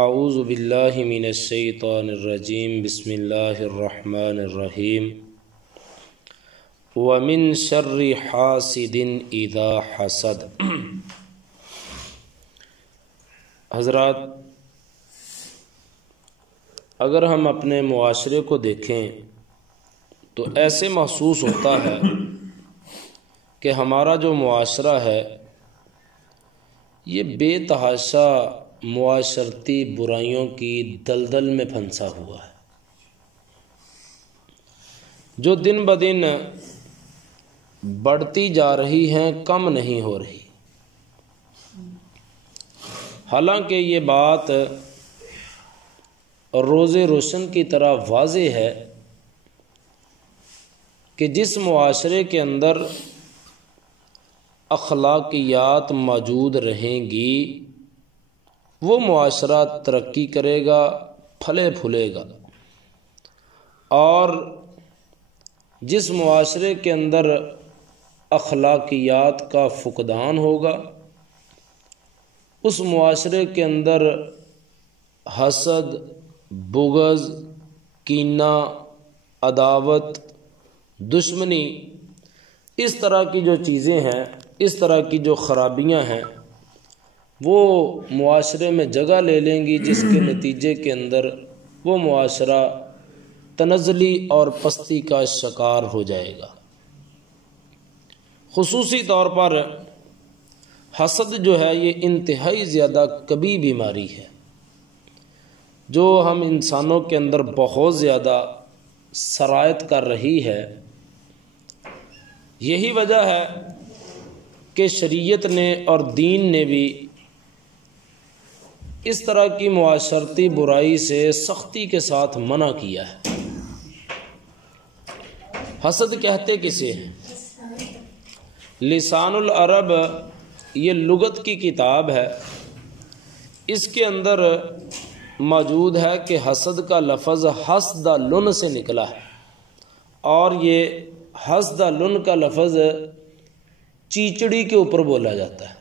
اعوذ باللہ من الشیطان الرجیم بسم اللہ الرحمن الرحیم ومن شر حاسد اذا حسد۔ حضرات، اگر ہم اپنے معاشرے کو دیکھیں تو ایسے محسوس ہوتا ہے کہ ہمارا جو معاشرہ ہے یہ بے تحاشا معاشرتی برائیوں کی دلدل میں پھنسا ہوا ہے، جو دن بدن بڑھتی جا رہی ہیں، کم نہیں ہو رہی۔ حالانکہ یہ بات روز روشن کی طرح واضح ہے کہ جس معاشرے کے اندر اخلاقیات موجود رہیں گی وہ معاشرہ ترقی کرے گا، پھلے پھولے گا، اور جس معاشرے کے اندر اخلاقیات کا فقدان ہوگا اس معاشرے کے اندر حسد، بغض، کینہ، عداوت، دشمنی، اس طرح کی جو چیزیں ہیں، اس طرح کی جو خرابیاں ہیں وہ معاشرے میں جگہ لے لیں گی، جس کے نتیجے کے اندر وہ معاشرہ تنزلی اور پستی کا شکار ہو جائے گا۔ خصوصی طور پر حسد جو ہے یہ انتہائی زیادہ کبھی بیماری ہے جو ہم انسانوں کے اندر بہت زیادہ سرایت کر رہی ہے۔ یہی وجہ ہے کہ شریعت نے اور دین نے بھی اس طرح کی معاشرتی برائی سے سختی کے ساتھ منع کیا ہے۔ حسد کہتے کسے ہیں؟ لسان العرب یہ لغت کی کتاب ہے، اس کے اندر موجود ہے کہ حسد کا لفظ حسد لن سے نکلا ہے، اور یہ حسد لن کا لفظ چیچڑی کے اوپر بولا جاتا ہے،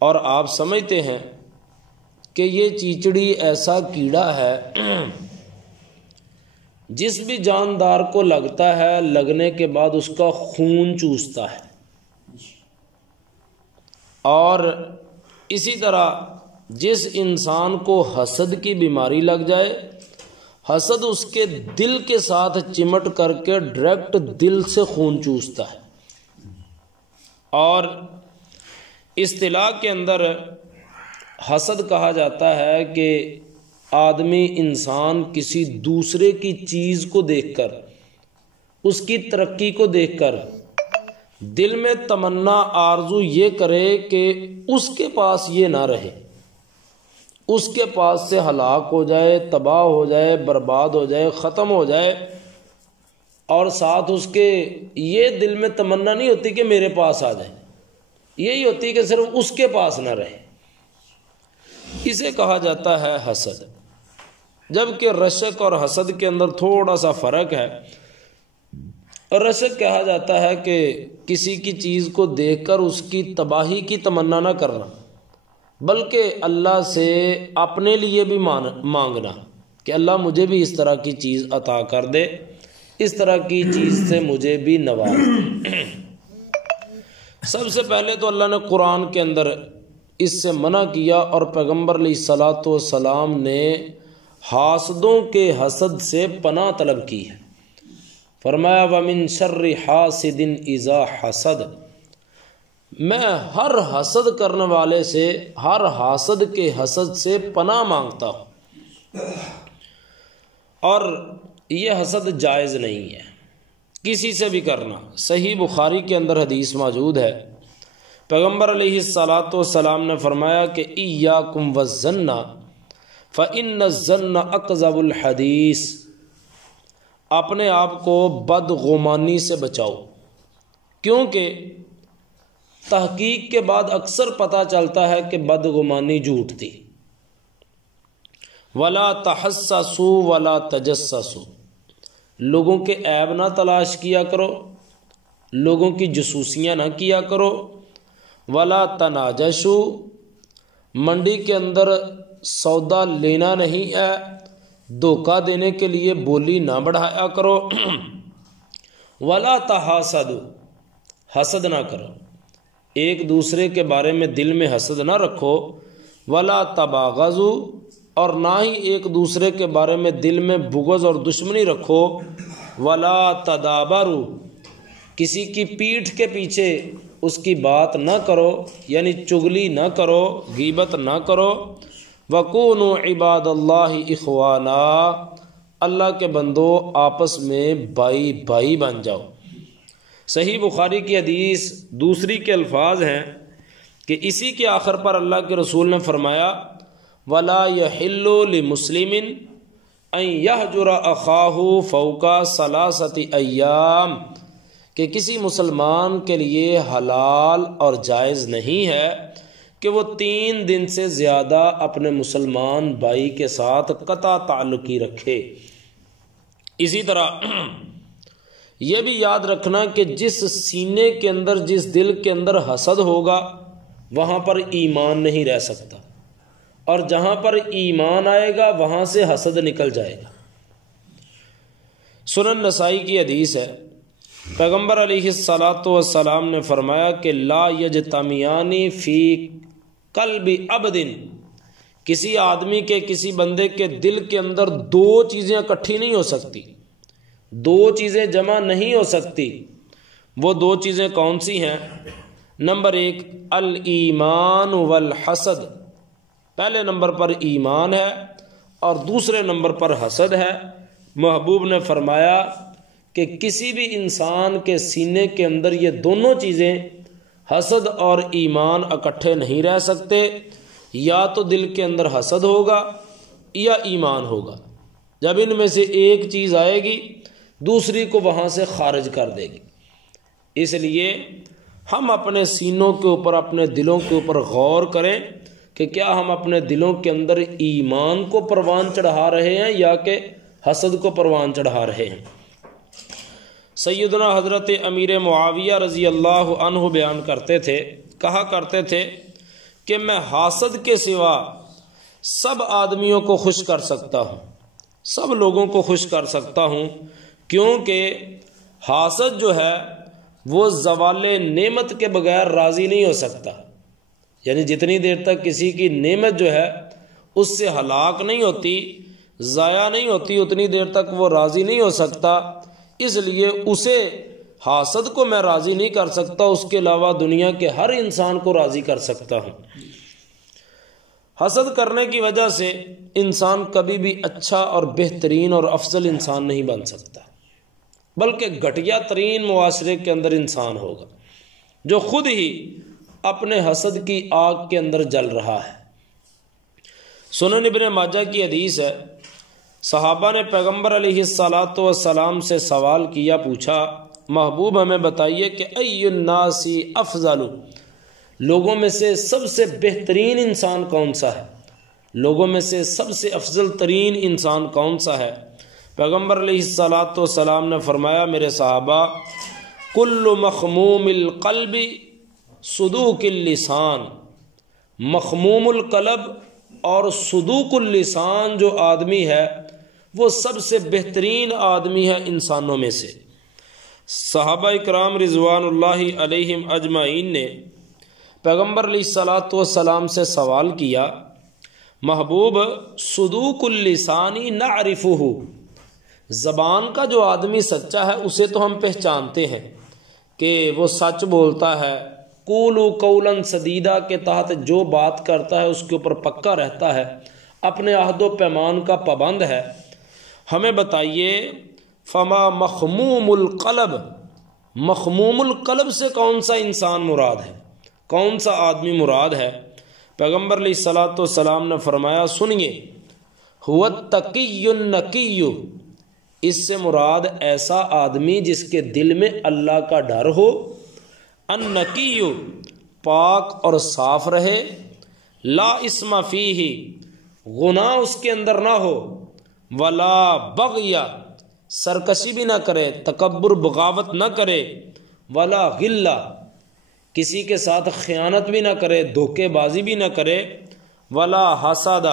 اور آپ سمجھتے ہیں کہ یہ چیچڑی ایسا کیڑا ہے جس بھی جاندار کو لگتا ہے، لگنے کے بعد اس کا خون چوستا ہے، اور اسی طرح جس انسان کو حسد کی بیماری لگ جائے، حسد اس کے دل کے ساتھ چمٹ کر کے ڈائریکٹ دل سے خون چوستا ہے، اور اصطلاح کے اندر حسد کہا جاتا ہے کہ آدمی، انسان کسی دوسرے کی چیز کو دیکھ کر، اس کی ترقی کو دیکھ کر دل میں تمنا آرزو یہ کرے کہ اس کے پاس یہ نہ رہے، اس کے پاس سے ہلاک ہو جائے، تباہ ہو جائے، برباد ہو جائے، ختم ہو جائے، اور ساتھ اس کے یہ دل میں تمنا نہیں ہوتی کہ میرے پاس آ جائے، یہی ہوتی کہ صرف اس کے پاس نہ رہے۔ اسے کہا جاتا ہے حسد، جبکہ رشک اور حسد کے اندر تھوڑا سا فرق ہے۔ رشک کہا جاتا ہے کہ کسی کی چیز کو دیکھ کر اس کی تباہی کی تمنا نہ کرنا، بلکہ اللہ سے اپنے لیے بھی مانگنا کہ اللہ مجھے بھی اس طرح کی چیز عطا کر دے، اس طرح کی چیز سے مجھے بھی نواز دے۔ سب سے پہلے تو اللہ نے قرآن کے اندر اس سے منع کیا، اور پیغمبر علیہ الصلاۃ والسلام نے حاسدوں کے حسد سے پناہ طلب کی ہے۔ فرمایا وَمِن شَرِّ حَاسِدٍ إِذَا حَسَدَ، میں ہر حسد کرنے والے سے، ہر حاسد کے حسد سے پناہ مانگتا ہوں، اور یہ حسد جائز نہیں ہے کسی سے بھی کرنا۔ صحیح بخاری کے اندر حدیث موجود ہے، پیغمبر علیہ الصلاۃ والسلام نے فرمایا کہ ایاکم والظن فإن الظن اکذب الحدیث، اپنے آپ کو بدگمانی سے بچاؤ، کیونکہ تحقیق کے بعد اکثر پتہ چلتا ہے کہ بدگمانی جھوٹ تھی۔ ولا تحسسوا ولا تجسسوا، لوگوں کے عیب نہ تلاش کیا کرو، لوگوں کی جسوسیاں نہ کیا کرو۔ ولا تناجشوا، منڈی کے اندر سودا لینا نہیں ہے، دھوکہ دینے کے لیے بولی نہ بڑھایا کرو۔ ولا تحاسدوا، حسد نہ کرو، ایک دوسرے کے بارے میں دل میں حسد نہ رکھو۔ ولا تباغضوا، اور نہ ہی ایک دوسرے کے بارے میں دل میں بغض اور دشمنی رکھو۔ ولا تدابروا، کسی کی پیٹھ کے پیچھے اس کی بات نہ کرو، یعنی چغلی نہ کرو، غیبت نہ کرو۔ وَكُونُوا عِبَادَ اللَّهِ إِخْوَانًا، اللہ کے بندو آپس میں بھائی بھائی بن جاؤ۔ صحیح بخاری کی حدیث دوسری کے الفاظ ہیں کہ اسی کے آخر پر اللہ کے رسول نے فرمایا وَلَا يَحِلُّ لِمُسْلِمٍ أَن يَهْجُرَ أَخَاهُ فَوْقَ 3 أَيَّامٍ، کہ کسی مسلمان کے لیے حلال اور جائز نہیں ہے کہ وہ 3 دن سے زیادہ اپنے مسلمان بھائی کے ساتھ قطع تعلقی رکھے۔ اسی طرح یہ بھی یاد رکھنا کہ جس سینے کے اندر، جس دل کے اندر حسد ہوگا وہاں پر ایمان نہیں رہ سکتا، اور جہاں پر ایمان آئے گا وہاں سے حسد نکل جائے گا۔ سنن نسائی کی حدیث ہے، پیغمبر علیہ السلام نے فرمایا کہ لا یجتمعان فی قلب عبد، کسی آدمی کے، کسی بندے کے دل کے اندر 2 چیزیں اکٹھی نہیں ہو سکتی، 2 چیزیں جمع نہیں ہو سکتی۔ وہ 2 چیزیں کون سی ہیں؟ نمبر 1 الایمان والحسد، پہلے نمبر پر ایمان ہے اور دوسرے نمبر پر حسد ہے۔ محبوب نے فرمایا کہ کسی بھی انسان کے سینے کے اندر یہ دونوں چیزیں، حسد اور ایمان، اکٹھے نہیں رہ سکتے، یا تو دل کے اندر حسد ہوگا یا ایمان ہوگا۔ جب ان میں سے ایک چیز آئے گی دوسری کو وہاں سے خارج کر دے گی۔ اس لیے ہم اپنے سینوں کے اوپر، اپنے دلوں کے اوپر غور کریں کہ کیا ہم اپنے دلوں کے اندر ایمان کو پروان چڑھا رہے ہیں یا کہ حسد کو پروان چڑھا رہے ہیں۔ سیدنا حضرت امیر معاویہ رضی اللہ عنہ بیان کرتے تھے، کہا کرتے تھے کہ میں حاسد کے سوا سب آدمیوں کو خوش کر سکتا ہوں، سب لوگوں کو خوش کر سکتا ہوں، کیونکہ حاسد جو ہے وہ زوال نعمت کے بغیر راضی نہیں ہو سکتا، یعنی جتنی دیر تک کسی کی نعمت جو ہے اس سے ہلاک نہیں ہوتی، ضائع نہیں ہوتی، اتنی دیر تک وہ راضی نہیں ہو سکتا۔ اس لیے اسے، حاسد کو میں راضی نہیں کر سکتا، اس کے علاوہ دنیا کے ہر انسان کو راضی کر سکتا ہوں۔ حسد کرنے کی وجہ سے انسان کبھی بھی اچھا اور بہترین اور افضل انسان نہیں بن سکتا، بلکہ گھٹیا ترین معاشرے کے اندر انسان ہوگا جو خود ہی اپنے حسد کی آگ کے اندر جل رہا ہے۔ سنن ابن ماجہ کی حدیث ہے، صحابہ نے پیغمبر علیہ السلام سے سوال کیا، پوچھا محبوب ہمیں بتائیے کہ ای الناس افضل، لوگوں میں سے سب سے بہترین انسان کون سا ہے، لوگوں میں سے سب سے افضل ترین انسان کون سا ہے؟ پیغمبر علیہ السلام نے فرمایا میرے صحابہ، کل مخموم القلب صدوق اللسان، مخموم القلب اور صدوق اللسان جو آدمی ہے وہ سب سے بہترین آدمی ہے انسانوں میں سے۔ صحابہ اکرام رضوان اللہ علیہم اجمعین نے پیغمبر علیہ السلام سے سوال کیا، محبوب صدوق اللسانی نعرفہ، زبان کا جو آدمی سچا ہے اسے تو ہم پہچانتے ہیں کہ وہ سچ بولتا ہے، قولوا قولا سدیدا کے تحت جو بات کرتا ہے اس کے اوپر پکا رہتا ہے، اپنے عہد و پیمان کا پابند ہے۔ ہمیں بتائیے فما مخموم القلب، مخموم القلب سے کون سا انسان مراد ہے، کون سا آدمی مراد ہے؟ پیغمبر علیہ السلام نے فرمایا سنیے، هو التقی النقی، اس سے مراد ایسا آدمی جس کے دل میں اللہ کا ڈر ہو، النقی پاک اور صاف رہے، لا اسم فیہ گناہ اس کے اندر نہ ہو، ولا بغی سرکشی بھی نہ کرے، تکبر بغاوت نہ کرے، ولا غلہ کسی کے ساتھ خیانت بھی نہ کرے، دھوکے بازی بھی نہ کرے، ولا حسد،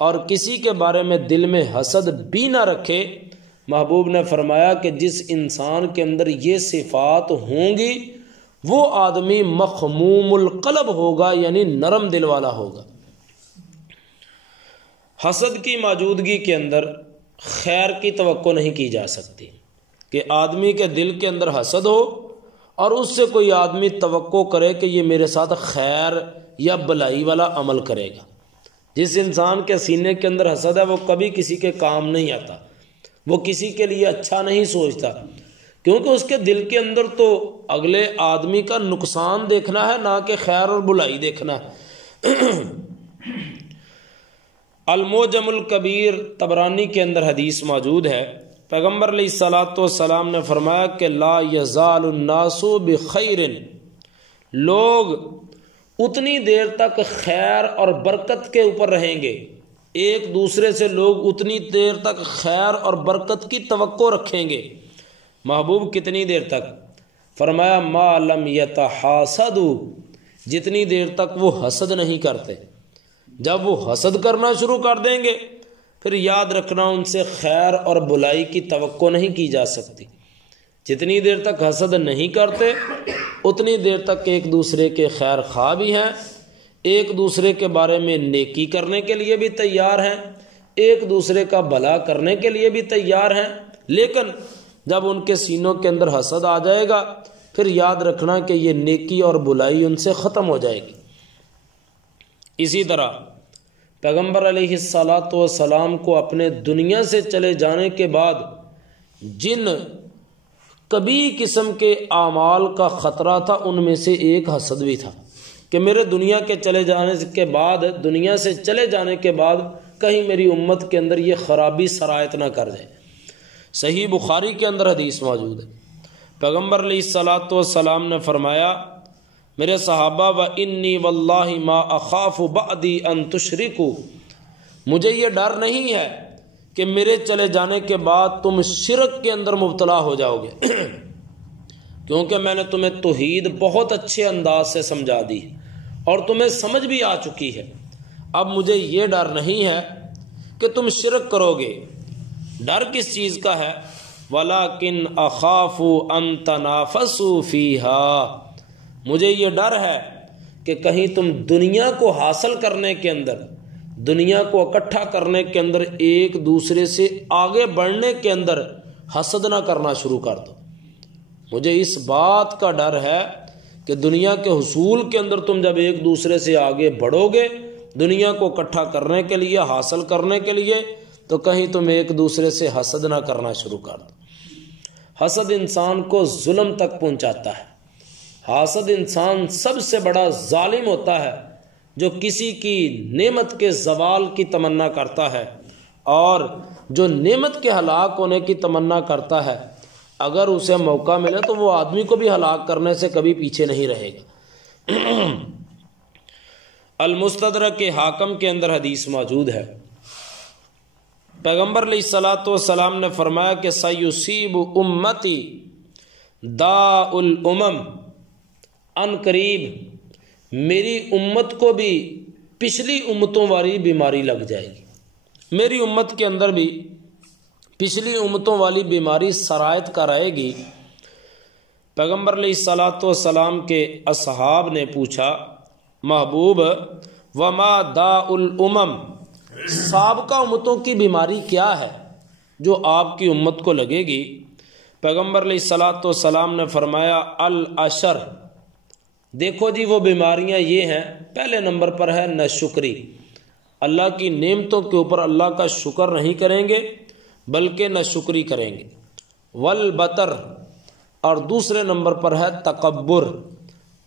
اور کسی کے بارے میں دل میں حسد بھی نہ رکھے۔ محبوب نے فرمایا کہ جس انسان کے اندر یہ صفات ہوں گی وہ آدمی مخموم القلب ہوگا، یعنی نرم دل والا ہوگا۔ حسد کی موجودگی کے اندر خیر کی توقع نہیں کی جا سکتی، کہ آدمی کے دل کے اندر حسد ہو اور اس سے کوئی آدمی توقع کرے کہ یہ میرے ساتھ خیر یا بلائی والا عمل کرے گا۔ جس انسان کے سینے کے اندر حسد ہے وہ کبھی کسی کے کام نہیں آتا، وہ کسی کے لیے اچھا نہیں سوچتا، کیونکہ اس کے دل کے اندر تو اگلے آدمی کا نقصان دیکھنا ہے، نہ کہ خیر اور بلائی دیکھنا ہے۔ المعجم الکبیر طبرانی کے اندر حدیث موجود ہے، پیغمبر علیہ الصلوۃ والسلام نے فرمایا کہ لا یزال الناس بخیر، لوگ اتنی دیر تک خیر اور برکت کے اوپر رہیں گے، ایک دوسرے سے لوگ اتنی دیر تک خیر اور برکت کی توقع رکھیں گے۔ محبوب کتنی دیر تک؟ فرمایا ما لم یتحاسدوا، جتنی دیر تک وہ حسد نہیں کرتے۔ جب وہ حسد کرنا شروع کر دیں گے پھر یاد رکھنا ان سے خیر اور بلائی کی توقع نہیں کی جا سکتی۔ جتنی دیر تک حسد نہیں کرتے اتنی دیر تک ایک دوسرے کے خیر خواہ بھی ہیں، ایک دوسرے کے بارے میں نیکی کرنے کے لیے بھی تیار ہیں، ایک دوسرے کا بھلا کرنے کے لیے بھی تیار ہیں، لیکن جب ان کے سینوں کے اندر حسد آ جائے گا پھر یاد رکھنا کہ یہ نیکی اور بلائی ان سے ختم ہو جائے گی۔ اسی طرح پیغمبر علیہ الصلوۃ والسلام کو اپنے دنیا سے چلے جانے کے بعد جن کبھی قسم کے اعمال کا خطرہ تھا ان میں سے ایک حسد بھی تھا، کہ میرے دنیا کے چلے جانے کے بعد، دنیا سے چلے جانے کے بعد کہیں میری امت کے اندر یہ خرابی سرایت نہ کر جائے۔ صحیح بخاری کے اندر حدیث موجود ہے، پیغمبر علیہ الصلوۃ والسلام نے فرمایا میرے صحابہ و انی واللہ ما اخاف بعدی ان تشرکوا، مجھے یہ ڈر نہیں ہے کہ میرے چلے جانے کے بعد تم شرک کے اندر مبتلا ہو جاؤ گے، کیونکہ میں نے تمہیں توحید بہت اچھے انداز سے سمجھا دی اور تمہیں سمجھ بھی آ چکی ہے، اب مجھے یہ ڈر نہیں ہے کہ تم شرک کرو گے۔ ڈر کس چیز کا ہے؟ وَلَكِنْ أَخَافُ أَن تَنَافَسُوا فِيهَا، مجھے یہ ڈر ہے کہ کہیں تم دنیا کو حاصل کرنے کے اندر، دنیا کو اکٹھا کرنے کے اندر، ایک دوسرے سے آگے بڑھنے کے اندر حسد نہ کرنا شروع کر دو۔ مجھے اس بات کا ڈر ہے کہ دنیا کے حصول کے اندر تم جب ایک دوسرے سے آگے بڑھو گے دنیا کو اکٹھا کرنے کے لیے، حاصل کرنے کے لیے، تو کہیں تم ایک دوسرے سے حسد نہ کرنا شروع کر دو۔ حسد انسان کو ظلم تک پہنچاتا ہے۔ حاسد انسان سب سے بڑا ظالم ہوتا ہے جو کسی کی نعمت کے زوال کی تمنا کرتا ہے، اور جو نعمت کے ہلاک ہونے کی تمنا کرتا ہے اگر اسے موقع ملے تو وہ آدمی کو بھی ہلاک کرنے سے کبھی پیچھے نہیں رہے گا۔ المستدرک کے حاکم کے اندر حدیث موجود ہے، پیغمبر علیہ الصلوۃ والسلام نے فرمایا کہ سیصیب امتی داء الامم، ان قریب میری امت کو بھی پچھلی امتوں والی بیماری لگ جائے گی، میری امت کے اندر بھی پچھلی امتوں والی بیماری سرایت کا رہے گی۔ پیغمبر علیہ الصلوۃ والسلام کے اصحاب نے پوچھا محبوب وما داء الامم، سابقہ امتوں کی بیماری کیا ہے جو آپ کی امت کو لگے گی؟ پیغمبر علیہ الصلوۃ والسلام نے فرمایا العشر، دیکھو جی وہ بیماریاں یہ ہیں، پہلے نمبر پر ہے ناشکری، اللہ کی نعمتوں کے اوپر اللہ کا شکر نہیں کریں گے بلکہ ناشکری کریں گے، والبطر، اور دوسرے نمبر پر ہے تکبر،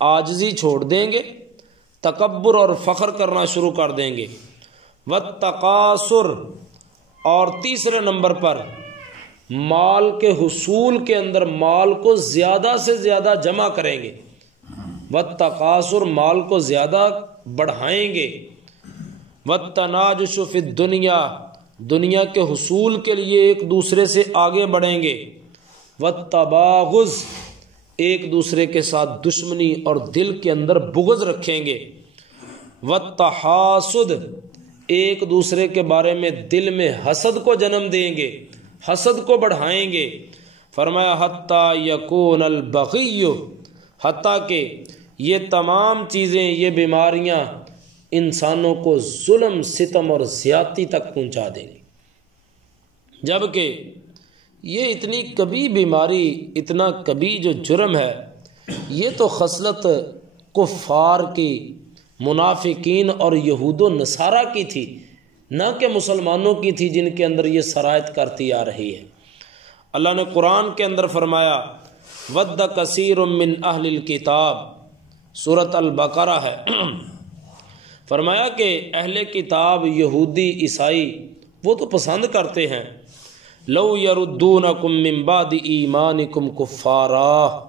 عاجزی چھوڑ دیں گے، تکبر اور فخر کرنا شروع کر دیں گے، والتقاصر، اور تیسرے نمبر پر مال کے حصول کے اندر مال کو زیادہ سے زیادہ جمع کریں گے، والتقاصر، مال کو زیادہ بڑھائیں گے، والتناجش فی الدنیا، دنیا کے حصول کے لیے ایک دوسرے سے آگے بڑھیں گے، والتباغض، ایک دوسرے کے ساتھ دشمنی اور دل کے اندر بغض رکھیں گے، والتحاسد، ایک دوسرے کے بارے میں دل میں حسد کو جنم دیں گے، حسد کو بڑھائیں گے۔ فرمایا حتیٰ یکون البغی، حتیٰ کہ یہ تمام چیزیں، یہ بیماریاں انسانوں کو ظلم، ستم اور زیادتی تک پہنچا دیں گی۔ جبکہ یہ اتنی کبھی بیماری، اتنا کبھی جو جرم ہے، یہ تو خصلت کفار کی، منافقین اور یہود و نصارہ کی تھی، نہ کہ مسلمانوں کی تھی جن کے اندر یہ سرایت کرتی آ رہی ہے۔ اللہ نے قرآن کے اندر فرمایا ود کثیر من اہل الکتاب، سورۃ البقرہ ہے، فرمایا کہ اہل کتاب یہودی عیسائی وہ تو پسند کرتے ہیں، لو یردونکم من بعد ایمانکم کفارا،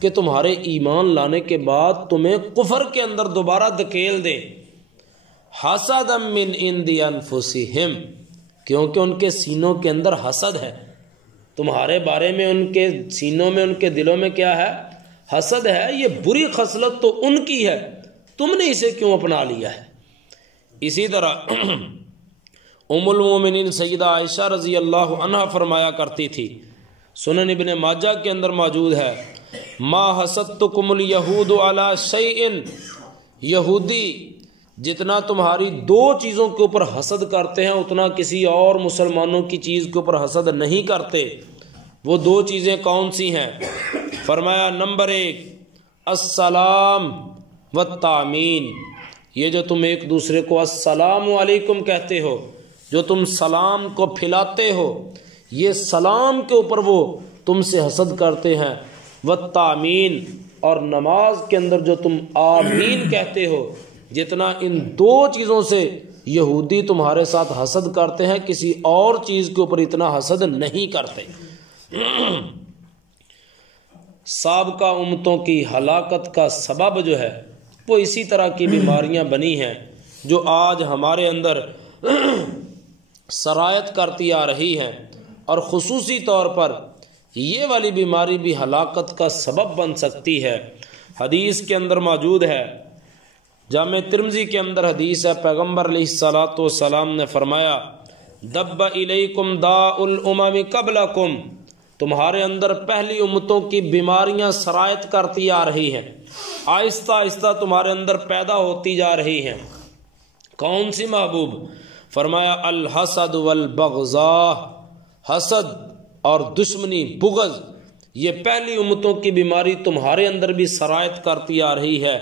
کہ تمہارے ایمان لانے کے بعد تمہیں کفر کے اندر دوبارہ دھکیل دیں، حسدا من عند انفسہم، کیونکہ ان کے سینوں کے اندر حسد ہے، تمہارے بارے میں ان کے سینوں میں، ان کے دلوں میں کیا ہے؟ حسد ہے۔ یہ بری خصلت تو ان کی ہے، تم نے اسے کیوں اپنا لیا ہے؟ اسی طرح ام المومنین سیدہ عائشہ رضی اللہ عنہا فرمایا کرتی تھی، سنن ابن ماجہ کے اندر موجود ہے، ما حسدتکم الیہود علی شیء، یہودی جتنا تمہاری دو چیزوں کے اوپر حسد کرتے ہیں اتنا کسی اور مسلمانوں کی چیز کے اوپر حسد نہیں کرتے۔ وہ دو چیزیں کون سی ہیں؟ فرمایا نمبر 1 السلام والتامین، یہ جو تم ایک دوسرے کو السلام علیکم کہتے ہو، جو تم سلام کو پھیلاتے ہو، یہ سلام کے اوپر وہ تم سے حسد کرتے ہیں۔ والتامین، اور نماز کے اندر جو تم آمین کہتے ہو، جتنا ان دو چیزوں سے یہودی تمہارے ساتھ حسد کرتے ہیں، کسی اور چیز کے اوپر اتنا حسد نہیں کرتے۔ سابقہ امتوں کی ہلاکت کا سبب جو ہے وہ اسی طرح کی بیماریاں بنی ہیں جو آج ہمارے اندر سرایت کرتی آ رہی ہیں، اور خصوصی طور پر یہ والی بیماری بھی ہلاکت کا سبب بن سکتی ہے۔ حدیث کے اندر موجود ہے، جامع ترمذی کے اندر حدیث ہے، پیغمبر علیہ الصلوۃ والسلام نے فرمایا دب الیکم داء الامم قبلکم، تمہارے اندر پہلی امتوں کی بیماریاں سرایت کرتی آ رہی ہیں، آہستہ آہستہ تمہارے اندر پیدا ہوتی جا رہی ہیں۔ کون سی محبوب؟ فرمایا الحسد والبغضاء، حسد اور دشمنی، بغض، یہ پہلی امتوں کی بیماری تمہارے اندر بھی سرایت کرتی آ رہی ہے۔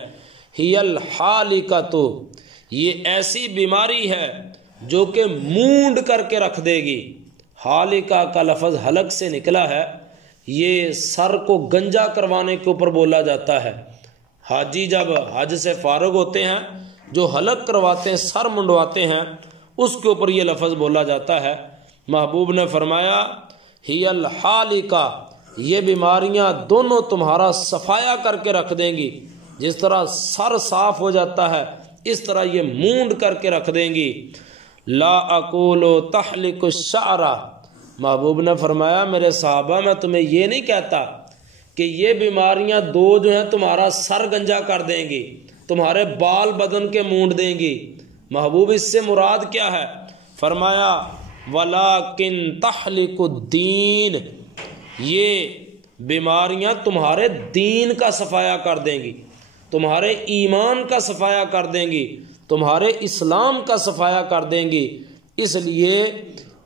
ہی الحالکۃ، یہ ایسی بیماری ہے جو کہ مونڈ کر کے رکھ دے گی۔ حالکہ کا لفظ حلق سے نکلا ہے، یہ سر کو گنجا کروانے کے اوپر بولا جاتا ہے۔ حاجی جب حج سے فارغ ہوتے ہیں، جو حلق کرواتے ہیں، سر منڈواتے ہیں، اس کے اوپر یہ لفظ بولا جاتا ہے۔ محبوب نے فرمایا ہی الحالکہ، یہ بیماریاں دونوں تمہارا صفایا کر کے رکھ دیں گی، جس طرح سر صاف ہو جاتا ہے اس طرح یہ مونڈ کر کے رکھ دیں گی۔ لا اقول تحلق الشعر، محبوب نے فرمایا میرے صحابہ میں تمہیں یہ نہیں کہتا کہ یہ بیماریاں دو جو ہیں تمہارا سر گنجا کر دیں گی، تمہارے بال بدن کے مونڈ دیں گی۔ محبوب اس سے مراد کیا ہے؟ فرمایا ولیکن تحلق الدین، یہ بیماریاں تمہارے دین کا صفایا کر دیں گی، تمہارے ایمان کا صفایا کر دیں گی، تمہارے اسلام کا صفایا کر دیں گی۔ اس لیے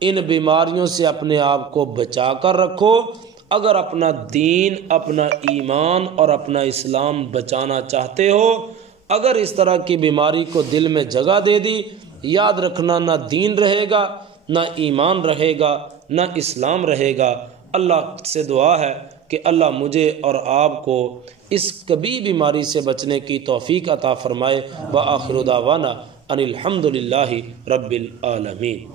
ان بیماریوں سے اپنے آپ کو بچا کر رکھو۔ اگر اپنا دین، اپنا ایمان اور اپنا اسلام بچانا چاہتے ہو، اگر اس طرح کی بیماری کو دل میں جگہ دے دی، یاد رکھنا نہ دین رہے گا، نہ ایمان رہے گا، نہ اسلام رہے گا۔ اللہ سے دعا ہے کہ اللہ مجھے اور آپ کو اس کبھی بیماری سے بچنے کی توفیق عطا فرمائے۔ وآخر دعوانا ان الحمد للہ رب العالمین۔